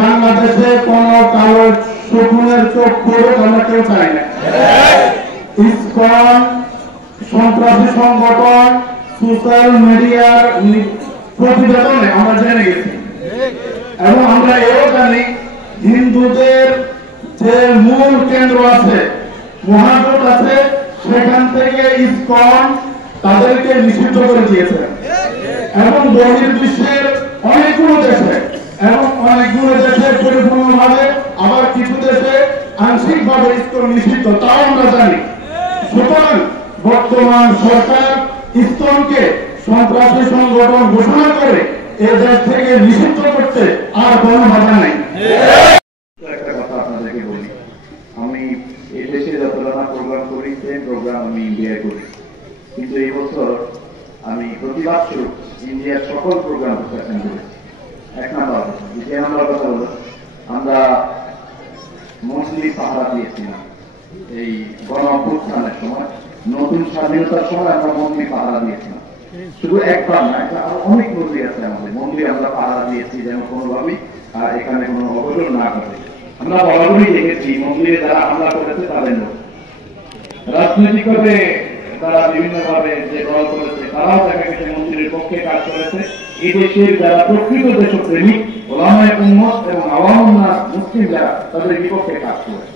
বাংলাদেশে কোন কালো শকুনের চোখ পড়ুক আমরা কেউ চাই না। ইসকন সন্ত্রাসী সংগঠন সোশ্যাল মিডিয়ার প্রতিবেদনে আমরা জেনে গেছি এবং আমরা এও জানি হিন্দুদের যে মূল কেন্দ্র আছে মহাজোট আছে সেখান থেকে ইসকন তাদেরকে নিষিদ্ধ করে দিয়েছে এবং বহির্বিশ্বের অনেকগুলো দেশে পরিপূর্ণভাবে আবার কিছু দেশে আংশিকভাবে ইসকন নিষিদ্ধ তাও আমরা জানি। সুতরাং বর্তমান সরকার ইসকনকে সন্ত্রাসী সংগঠন ঘোষণা করে এ দেশ থেকে নিষিদ্ধ করতে আর কোনো বাধা নাই। একটা কথা আপনাদেরকে বলি, আমি এই দেশে যতটা প্রোগ্রাম করি সেই প্রোগ্রাম আমি ইন্ডিয়ায় করি, কিন্তু এই বছর আমি প্রতিবাদ স্বরূপ ইন্ডিয়ার সকল প্রোগ্রাম অ্যাটেন্ড করেছি। এক নাম্বার কথা। দ্বিতীয় নাম্বার কথা হলো আমরা মন্ত্রী পাহারা দিয়েছিলাম এই গণ অভ্যুত্থানের সময়, নতুন স্বাধীনতার সময় আমরা মন্ত্রী পাহারা দিয়েছিলাম। শুধু একবার না, এটা আরো অনেক মন্ত্রী আছে আমাদের, মন্ত্রী আমরা পাহারা দিয়েছি যেন কোনোভাবেই আর এখানে কোনো অঘটন না ঘটে। আমরা বরাবরই দেখেছি মন্দিরে যারা হামলা করেছে তাদের লোক, রাজনৈতিকভাবে তারা বিভিন্নভাবে যে দল করেছে তারাও দেখা গেছে মন্দিরের পক্ষে কাজ করেছে। এই দেশের যারা প্রকৃত দেশপ্রেমিক ওলামায়ে উম্মত এবং আওয়াম নাস মুসলিম যারা তাদের বিপক্ষে কাজ করেছে।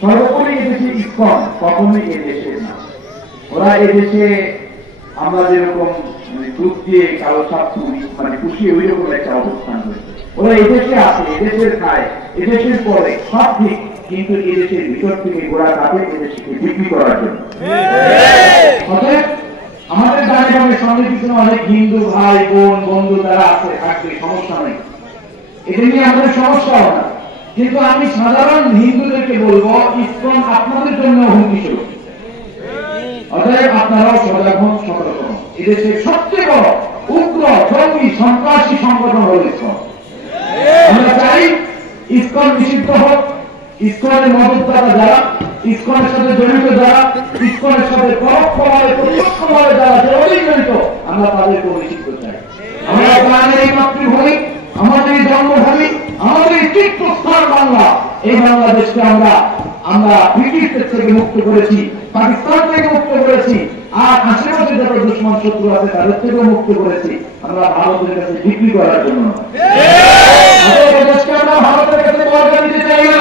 সর্বোপরি এদেশে ইসকন কখনোই এদেশের না। ওরা এদেশে আমরা যেরকম দুধ দিয়ে কালো সাপ খুশি ওই রকম একটা অবস্থান হয়েছে। ওরা এদেশে আসে, এদেশের খায়, এদেশের পরে সব ঠিক, কিন্তু এদেশের ভিতর থেকে গোড়া কাটে এদেশকে বিক্রি করার জন্য। অতএব আমাদের গায়ে সঙ্গে পিছনে অনেক হিন্দু ভাই বোন বন্ধু যারা আছে থাকবে, সমস্যা নেই, এটা নিয়ে আমাদের সমস্যাও না। কিন্তু আমি সাধারণ হিন্দুদেরকে বলবো ইসকন আপনাদের জন্য হুমকি স্বরূপ। অতএব আপনারাও সজাগ হন, সতর্ক হন। এদেশের সবচেয়ে বড় উগ্র জঙ্গি সন্ত্রাসী সংগঠন হল ইসকন। আমরা চাই ইসকন নিষিদ্ধ হোক। ইসকনের মদতদাতা যারা, ইসকনের সাথে জড়িত যারা, ইসকনের সাথে পরোক্ষভাবে প্রত্যক্ষভাবে যারা জড়িত, আমরা তাদেরকে নিষিদ্ধ চাই। আমরা প্রাণের এই মাতৃভূমি, আমাদের এই জন্মভূমি, আমাদের এই তীর্থস্থান বাংলা, এই বাংলাদেশকে আমরা ব্রিটিশদের থেকে মুক্ত করেছি, পাকিস্তান থেকে মুক্ত করেছি, আর আশেপাশে যত দুশ্মন শত্রু আছে তাদের থেকেও মুক্ত করেছি। আমরা ভারতের কাছে বিক্রি করার জন্য আমরা ভারতের কাছে বর্গা দিতে চাই না,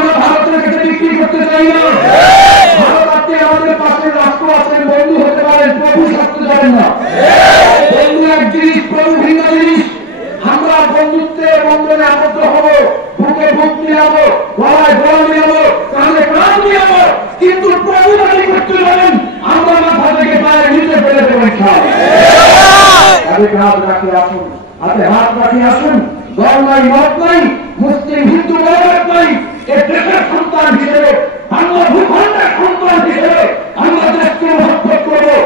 আমরা ভারতের কাছে বিক্রি করতে চাই না। ভারত আপনি আমাদের পাশে রাষ্ট্র আছেন, বন্ধু হতে পারেন, প্রভু থাকতে পারেন না। বন্ধু এক জিনিস, প্রভু ভিন্ন জিনিস। আমরা বন্ধুত্বের বন্ধনে আবদ্ধ হবো, বুকে বুক মিলাবো, গলায় গলা মিলাবো, কানে কান মিলাবো, কিন্তু প্রভু দাবি করতে পারেন আমরা মাথা থেকে পায়ের নিচে ফেলে দেবেন। হাত রাখি আসুন, হাতে হাত রাখি আসুন। দল নাই, মত নাই, মুসলিম হিন্দু মত নাই। এই দেশের সন্তান হিসেবে, বাংলা ভূখণ্ডের সন্তান হিসেবে আমরা দেশকে মহব্বত করবো,